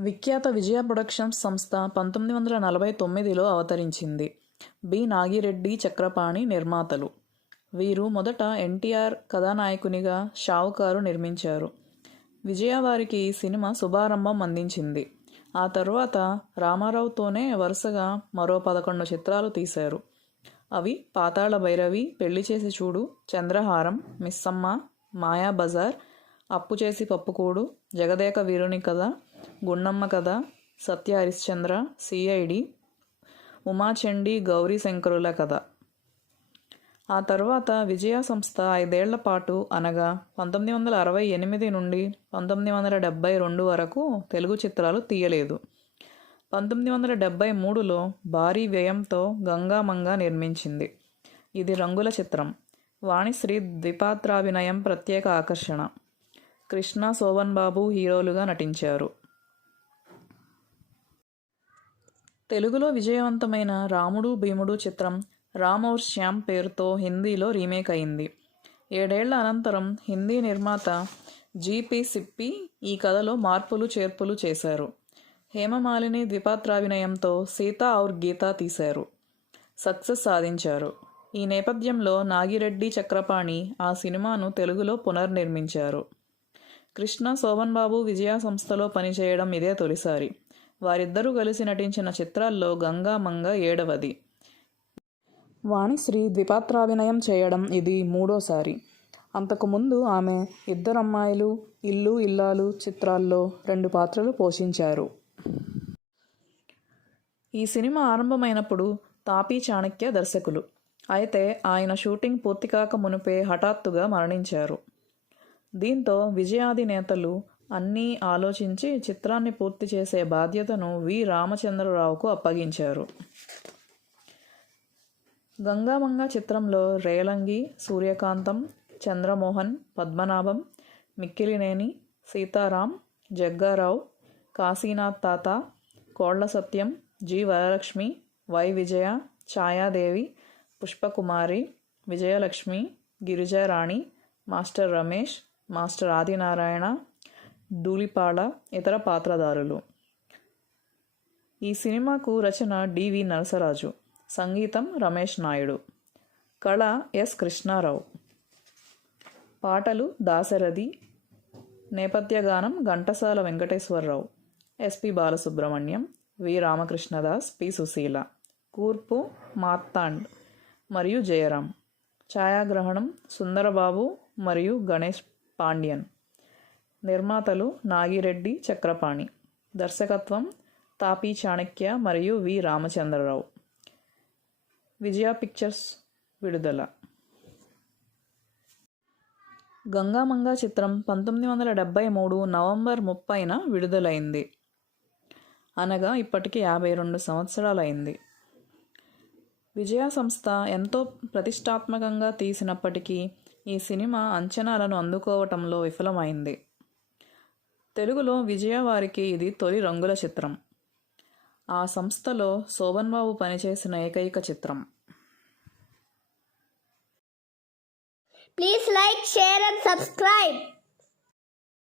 విఖ్యాత విజయ ప్రొడక్షన్స్ సంస్థ పంతొమ్మిది వందల నలభై తొమ్మిదిలో అవతరించింది. బి. నాగిరెడ్డి చక్రపాణి నిర్మాతలు. వీరు మొదట ఎన్టీఆర్ కథానాయకునిగా షావుకారు నిర్మించారు. విజయ వారికి ఈ సినిమా శుభారంభం అందించింది. ఆ తర్వాత రామారావుతోనే వరుసగా మరో పదకొండు చిత్రాలు తీశారు. అవి పాతాళ భైరవి పెళ్ళి చేసి చూడు చంద్రహారం మిస్సమ్మ మాయా బజార్ అప్పు చేసి పప్పుకూడు జగదేక వీరుని కథ గుండమ్మ కథ సత్య హరిశ్చంద్ర సిఐడి ఉమాచండి గౌరీ శంకరుల కథ. ఆ తర్వాత విజయ సంస్థ ఐదేళ్ళ పాటు అనగా పంతొమ్మిది వందల అరవై ఎనిమిది నుండి పంతొమ్మిది వందల డెబ్బై రెండు వరకు తెలుగు చిత్రాలు తీయలేదు. పంతొమ్మిది వందల డెబ్బై మూడులో భారీ వ్యయంతో గంగామంగ నిర్మించింది. ఇది రంగుల చిత్రం. వాణిశ్రీ ద్విపాత్రాభినయం ప్రత్యేక ఆకర్షణ. కృష్ణ శోభన్ బాబు హీరోలుగా నటించారు. తెలుగులో విజయవంతమైన రాముడు భీముడు చిత్రం రామ్ ఔర్ శ్యామ్ పేరుతో హిందీలో రీమేక్ అయింది. ఏడేళ్ళ అనంతరం హిందీ నిర్మాత జీపీ సిప్పి ఈ కథలో మార్పులు చేర్పులు చేశారు. హేమమాలిని ద్విపాత్రాభినయంతో సీత ఔర్ గీత తీశారు. సక్సెస్ సాధించారు. ఈ నేపథ్యంలో నాగిరెడ్డి చక్రపాణి ఆ సినిమాను తెలుగులో పునర్నిర్మించారు. కృష్ణ శోభన్ బాబు విజయ సంస్థలో పనిచేయడం ఇదే తొలిసారి. వారిద్దరూ కలిసి నటించిన చిత్రాల్లో గంగా మంగ ఏడవది. వాణిశ్రీ ద్విపాత్రాభినయం చేయడం ఇది మూడోసారి. అంతకుముందు ఆమె ఇద్దరమ్మాయిలు ఇల్లు ఇల్లాలు చిత్రాల్లో రెండు పాత్రలు పోషించారు. ఈ సినిమా ఆరంభమైనప్పుడు తాపీ చాణక్య దర్శకులు. అయితే ఆయన షూటింగ్ పూర్తి కాక మునిపే హఠాత్తుగా మరణించారు. దీంతో విజయాది నేతలు అన్నీ ఆలోచించి చిత్రాన్ని పూర్తి చేసే బాధ్యతను వి. రామచంద్రరావుకు అప్పగించారు. గంగామంగ చిత్రంలో రేలంగి సూర్యకాంతం Chandramohan Padmanabham Mikkilineni Sitaram Jaggarao Kashinath Tata Kolla Satyam G. Varalakshmi Y. Vijaya Chhayadevi Pushpakumari Vijayalakshmi Girijarani master Ramesh master Adinarayana Dhulipala ఇతర పాత్రధారులు. ఈ సినిమాకు రచన డివి నరసరాజు సంగీతం రమేష్ నాయుడు. కళ ఎస్ కృష్ణారావు. పాటలు దాశరథి నేపథ్య గానం Ghantasala Venkateswararao. SP Balasubrahmanyam V Ramakrishnadas P Susheela. కూర్పు మార్తాండ్ మరియు జయరాం. ఛాయాగ్రహణం సుందరబాబు మరియు గణేష్ పాండ్యన్. నిర్మాతలు నాగిరెడ్డి చక్రపాణి. దర్శకత్వం తాపీ చాణక్య మరియు వి రామచంద్రరావు. విజయ పిక్చర్స్ విడుదల. గంగామంగ చిత్రం పంతొమ్మిది వందల డెబ్బై మూడు నవంబర్ ముప్పైన విడుదలైంది. అనగా ఇప్పటికి యాభై రెండు సంవత్సరాలైంది. విజయ సంస్థ ఎంతో ప్రతిష్టాత్మకంగా తీసినప్పటికీ ఈ సినిమా అంచనాలను అందుకోవటంలో విఫలమైంది. తెలుగులో విజయవారికి ఇది తొలి రంగుల చిత్రం. ఆ సంస్థలో శోభన్ బాబు పనిచేసిన ఏకైక చిత్రం. Please like share and subscribe